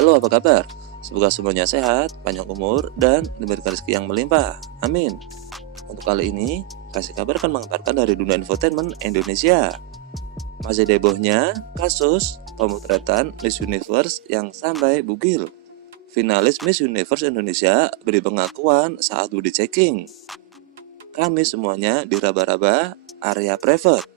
Halo, apa kabar? Semoga semuanya sehat, panjang umur, dan diberikan rezeki yang melimpah. Amin. Untuk kali ini, kasih kabar akan mengabarkan dari dunia infotainment Indonesia. Masih hebohnya kasus pemotretan Miss Universe yang sampai bugil. Finalis Miss Universe Indonesia beri pengakuan saat body checking. Kami semuanya diraba-raba area private.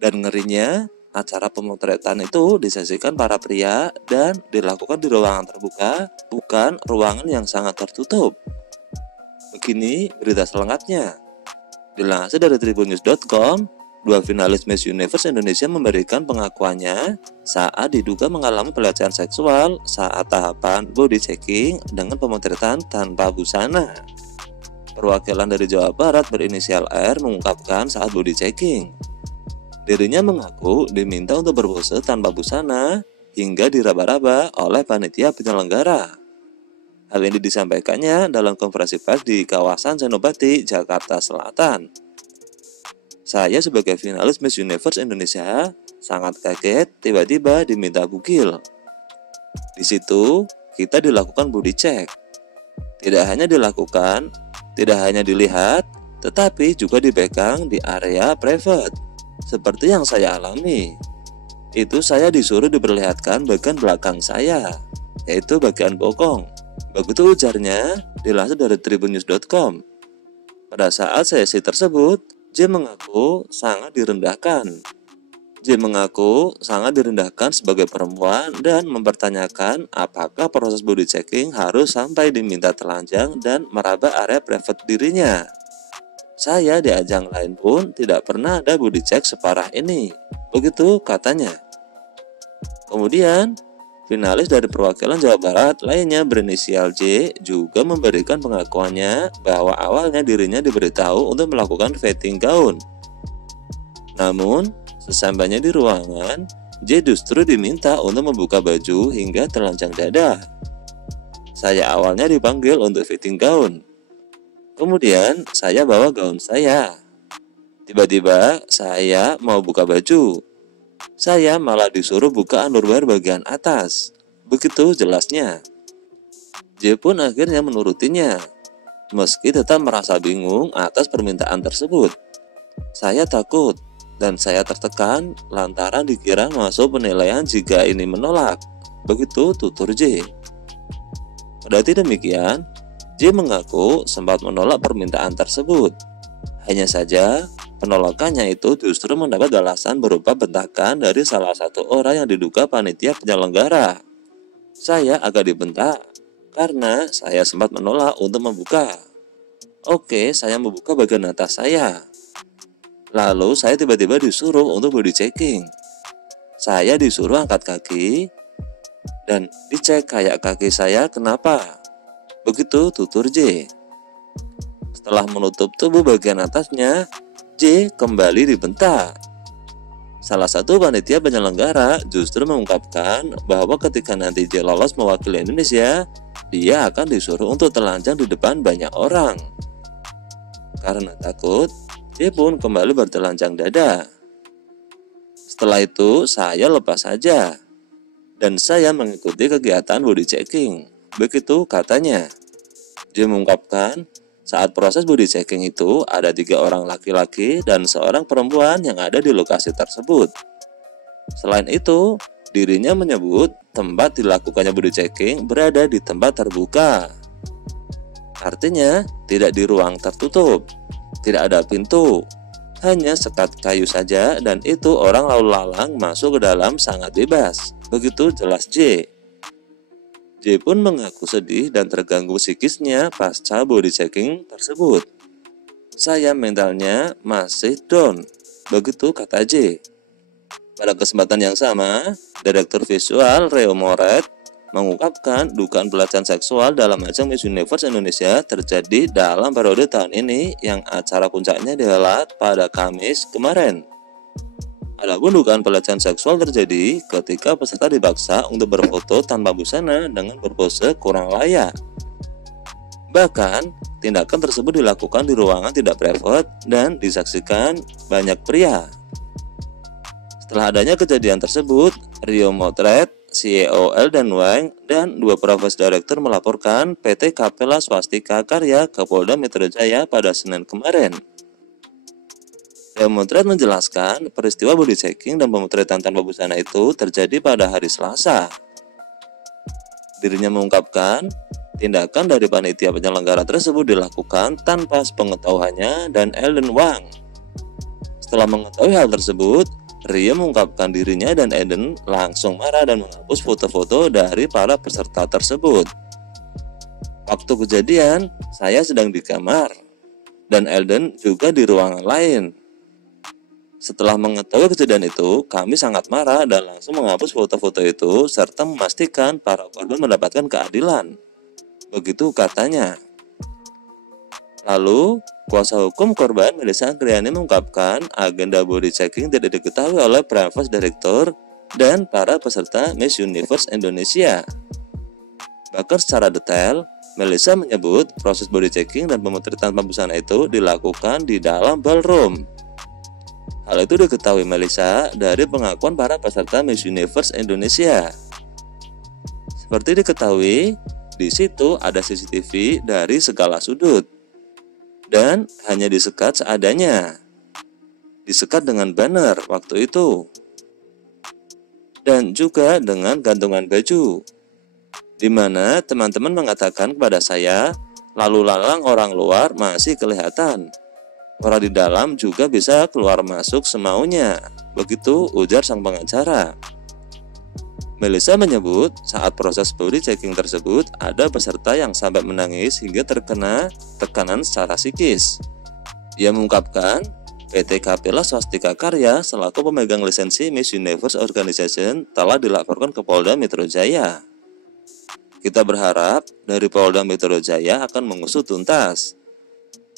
Dan ngerinya, acara pemotretan itu disaksikan para pria dan dilakukan di ruangan terbuka, bukan ruangan yang sangat tertutup. Begini berita selengkapnya. Dilansir dari tribunnews.com, dua finalis Miss Universe Indonesia memberikan pengakuannya saat diduga mengalami pelecehan seksual saat tahapan body checking dengan pemotretan tanpa busana. Perwakilan dari Jawa Barat berinisial R mengungkapkan saat body checking, dirinya mengaku diminta untuk berpose tanpa busana hingga diraba-raba oleh panitia penyelenggara. Hal ini disampaikannya dalam konferensi pers di kawasan Senopati, Jakarta Selatan. Saya sebagai finalis Miss Universe Indonesia sangat kaget tiba-tiba diminta bugil. Di situ kita dilakukan body check. Tidak hanya dilakukan, tidak hanya dilihat, tetapi juga dipegang di area private. Seperti yang saya alami, itu saya disuruh diperlihatkan bagian belakang saya, yaitu bagian bokong. Begitu ujarnya, dilansir dari tribunnews.com. Pada saat sesi tersebut, J mengaku sangat direndahkan. J mengaku sangat direndahkan sebagai perempuan dan mempertanyakan apakah proses body checking harus sampai diminta telanjang dan meraba area private dirinya. Saya di ajang lain pun tidak pernah ada body check separah ini. Begitu katanya. Kemudian, finalis dari perwakilan Jawa Barat lainnya berinisial J juga memberikan pengakuannya bahwa awalnya dirinya diberitahu untuk melakukan fitting gaun. Namun, sesampainya di ruangan, J justru diminta untuk membuka baju hingga telanjang dada. Saya awalnya dipanggil untuk fitting gaun. Kemudian saya bawa gaun saya. Tiba-tiba saya mau buka baju. Saya malah disuruh buka underwear bagian atas. Begitu jelasnya. J pun akhirnya menurutinya, meski tetap merasa bingung atas permintaan tersebut. Saya takut dan saya tertekan lantaran dikira masuk penilaian jika ini menolak. Begitu tutur J. Kendati demikian, J mengaku sempat menolak permintaan tersebut. Hanya saja, penolakannya itu justru mendapat balasan berupa bentakan dari salah satu orang yang diduga panitia penyelenggara. Saya agak dibentak karena saya sempat menolak untuk membuka. Oke, saya membuka bagian atas saya. Lalu saya tiba-tiba disuruh untuk body checking. Saya disuruh angkat kaki dan dicek kayak kaki saya kenapa. Begitu tutur J. Setelah menutup tubuh bagian atasnya, J kembali dibentak. Salah satu panitia penyelenggara justru mengungkapkan bahwa ketika nanti J lolos mewakili Indonesia, dia akan disuruh untuk telanjang di depan banyak orang. Karena takut, J pun kembali bertelanjang dada. Setelah itu, saya lepas saja dan saya mengikuti kegiatan body checking. Begitu katanya. Dia mengungkapkan saat proses body checking itu ada 3 orang laki-laki dan seorang perempuan yang ada di lokasi tersebut. Selain itu, dirinya menyebut tempat dilakukannya body checking berada di tempat terbuka. Artinya tidak di ruang tertutup, tidak ada pintu, hanya sekat kayu saja dan itu orang lalu lalang masuk ke dalam sangat bebas. Begitu jelas J. J pun mengaku sedih dan terganggu psikisnya pasca body checking tersebut. Saya mentalnya masih down, begitu kata J. Pada kesempatan yang sama, Direktur Visual Reo Moret mengungkapkan dugaan pelecehan seksual dalam ajang Miss Universe Indonesia terjadi dalam periode tahun ini yang acara puncaknya dihelat pada Kamis kemarin. Adapun dugaan pelecehan seksual terjadi ketika peserta dipaksa untuk berfoto tanpa busana dengan berpose kurang layak. Bahkan, tindakan tersebut dilakukan di ruangan tidak private dan disaksikan banyak pria. Setelah adanya kejadian tersebut, Rio Motret CEO Elden Wang dan dua Profes Direktur melaporkan PT Capella Swastika Karya ke Polda Metro Jaya pada Senin kemarin. Demonstran menjelaskan peristiwa body checking dan pemotretan tanpa busana itu terjadi pada hari Selasa. Dirinya mengungkapkan, tindakan dari panitia penyelenggara tersebut dilakukan tanpa sepengetahuannya dan Elden Wang. Setelah mengetahui hal tersebut, Ria mengungkapkan dirinya dan Elden langsung marah dan menghapus foto-foto dari para peserta tersebut. Waktu kejadian, saya sedang di kamar, dan Elden juga di ruangan lain. Setelah mengetahui kejadian itu, kami sangat marah dan langsung menghapus foto-foto itu serta memastikan para korban mendapatkan keadilan. Begitu katanya. Lalu, kuasa hukum korban Melissa Anggreni mengungkapkan agenda body checking tidak diketahui oleh Profes Direktur dan para peserta Miss Universe Indonesia. Bahkan secara detail, Melissa menyebut proses body checking dan pemotretan tanpa busana itu dilakukan di dalam ballroom. Hal itu diketahui Melissa dari pengakuan para peserta Miss Universe Indonesia. Seperti diketahui, di situ ada CCTV dari segala sudut dan hanya disekat seadanya. Disekat dengan banner waktu itu dan juga dengan gantungan baju, di mana teman-teman mengatakan kepada saya, lalu lalang orang luar masih kelihatan. Orang di dalam juga bisa keluar masuk semaunya. Begitu ujar sang pengacara. Melissa menyebut saat proses body checking tersebut ada peserta yang sampai menangis hingga terkena tekanan secara psikis. Ia mengungkapkan PT Capella Swastika Karya selaku pemegang lisensi Miss Universe Organization telah dilaporkan ke Polda Metro Jaya. Kita berharap dari Polda Metro Jaya akan mengusut tuntas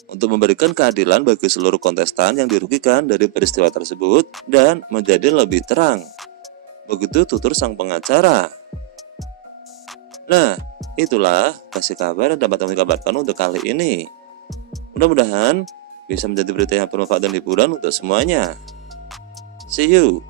untuk memberikan keadilan bagi seluruh kontestan yang dirugikan dari peristiwa tersebut dan menjadi lebih terang. Begitu tutur sang pengacara. Nah, itulah kasih kabar yang dapat kami kabarkan untuk kali ini. Mudah-mudahan bisa menjadi berita yang bermanfaat dan hiburan untuk semuanya. See you.